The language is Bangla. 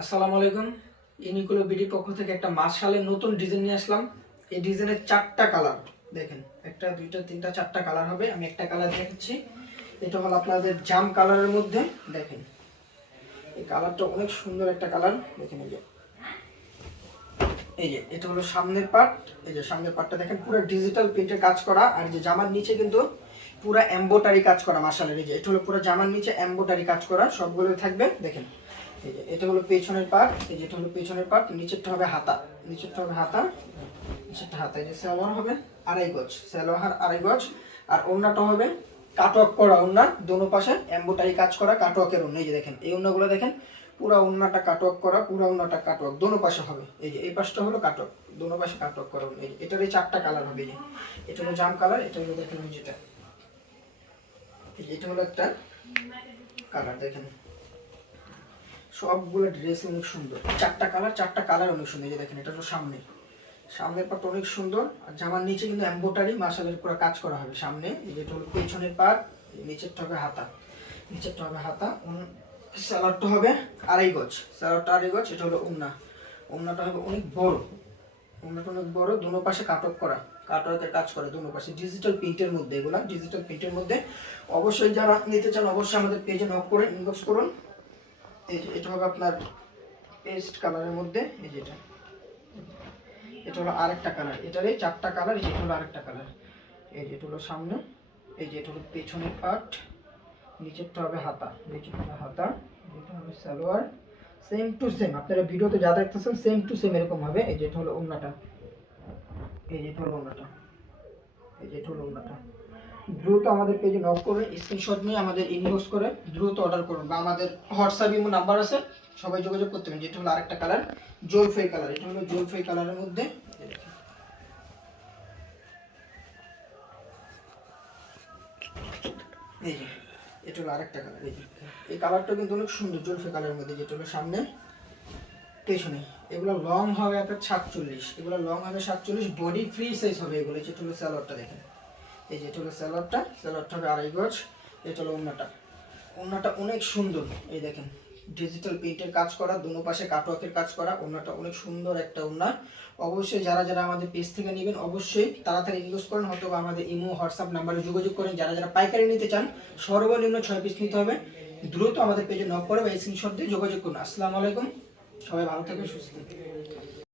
আসসালামু আলাইকুম। ইউনিকুলো বিডি পক্ষ থেকে একটা মার্শালের নতুন ডিজাইন নিয়ে আসলাম। এই ডিজাইনের 4টা কালার দেখেন, একটা দুইটা তিনটা 4টা কালার হবে। আমি একটা কালার দেখাচ্ছি। এটা হলো আপনাদের জাম কালারের মধ্যে। দেখেন এই কালারটা অনেক সুন্দর একটা কালার। দেখেন এই যে এটা হলো সামনের পার্ট। এই যে সামনের পার্টটা দেখেন পুরো ডিজিটাল প্রিন্টের কাজ করা, আর যে জামার নিচে কিন্তু পুরো এমব্রয়ডারি কাজ করা মার্শালের। এই যে এটা হলো পুরো জামার নিচে এমব্রয়ডারি কাজ করা, সবগুলো থাকবে। দেখেন এই যে এটা হলো পেছনের পার্ট। এই যে এটা হলো পেছনের পার্ট, নিচেরটা হবে হাতা, নিচেরটা হবে হাতা, নিচেরটা হাতা। এই যে সালোয়ার হবে আড়াই গজ, সালোয়ার আড়াই গজ। আর ওড়নাটা হবে কাটওয়ার্ক করা ওড়না, দোনো পাশে এমব্রয়ডারি কাজ করা কাটওয়ার্কের ওড়না। এই যে দেখেন এই ওড়নাগুলো দেখেন পুরো ওড়নাটা কাটওয়ার্ক করা, পুরো ওড়নাটা কাটওয়ার্ক দোনো পাশে হবে। এই যে এই পাশটা হলো কাটওয়ার্ক, দোনো পাশে কাটওয়ার্ক করা। এই যে এটার এই 4টা কালার হবে। এই যে এটা হলো জাম কালার, এটা হলো দেখেন যেটা, এই যে এটা হলো একটা কালার। দেখেন সবগুলো ড্রেস অনেক সুন্দর, 4টা কালার, 4টা কালার অনেক সুন্দর। এই যে দেখেন এটা হলো সামনের পার্ট অনেক সুন্দর। আর জামার নিচে কিন্তু এমব্রয়ডারি মার্শালের পুরো কাজ করা হবে সামনে। এই যেটা হলো পেছনের পার্ট, নিচেরটা হবে হাতা, নিচেরটা হবে হাতা। সালোয়ারটা হবে আড়াই গজ, সালোয়ারটা আড়াই গজ। এটা হলো ওড়না, ওড়নাটা হবে অনেক বড়, ওড়নাটা অনেক বড়, দোনো পাশে কাটওয়ার্ক করা, কাটওয়ার্কের কাজ করে দোনো পাশে ডিজিটাল প্রিন্টের মধ্যে। এগুলা ডিজিটাল প্রিন্টের মধ্যে। অবশ্যই যারা নিতে চান অবশ্যই আমাদের পেজে নক করে ইনবক্স করুন। এই যে এটা হবে আপনার পেস্ট কালারের মধ্যে। এই যে এটা হলো আরেকটা কালার, এটারই 4টা কালার। এই যে এটা হলো আরেকটা কালার। এই যে এটা হলো সামনে, এই যে এটা হলো পেছনের পার্ট, নিচেরটা হবে হাতা, নিচেরটা হবে হাতা, এটা হবে সালোয়ার। সেম টু সেম আপনারা ভিডিওতে যা দেখতেছেন সেম টু সেম এরকম হবে। এই যে এটা হলো ওড়নাটা, এই যে এটা হলো ওড়নাটা, এই যে এটা হলো ওড়নাটা। দ্রুত আমাদের পেজে নক করে স্ক্রিনশট নিয়ে আমাদের ইনবক্স করে দ্রুত অর্ডার করুন, বা আমাদের হোয়াটসঅ্যাপ ইমো নাম্বার আছে, সবাই যোগাযোগ করতে পারেন। যেটা হলো আরেকটা কালার জলফাই কালার, এটা হলো জলফাই কালারের মধ্যে। এই যে এটা হলো আরেকটা কালার। এই যে এই কালারটা কিন্তু অনেক সুন্দর জলফাই কালারের মধ্যে। যেটা হলো সামনে পেছনে। এগুলো লং হবে আপনার 47, এগুলো লং হবে 47, বডি ফ্রি সাইজ হবে এগুলো। যেটা হলো সালোয়ারটা দেখেন, এই যে এটা হলো সালোয়ারটা, সালোয়ারটা হবে আড়াই গজ। এটা হলো ওড়নাটা, ওড়নাটা অনেক সুন্দর। এই দেখেন ডিজিটাল প্রিন্টের কাজ করা, দোনো পাশে কাটওয়ার্কের কাজ করা। ওড়নাটা অনেক সুন্দর একটা ওড়না। অবশ্যই যারা যারা আমাদের পেজ থেকে নেবেন অবশ্যই তাড়াতাড়ি ইনভেস্ট করেন, হয়তো আমাদের ইমো হোয়াটসঅ্যাপ নাম্বারে যোগাযোগ করেন। যারা যারা পাইকারি নিতে চান সর্বনিম্ন 6 পিস নিতে হবে। দ্রুত আমাদের পেজে নক করে বা স্ক্রিনশট দিয়ে যোগাযোগ করুন। আসসালামু আলাইকুম, সবাই ভালো থাকবেন, সুস্থ থাকবেন।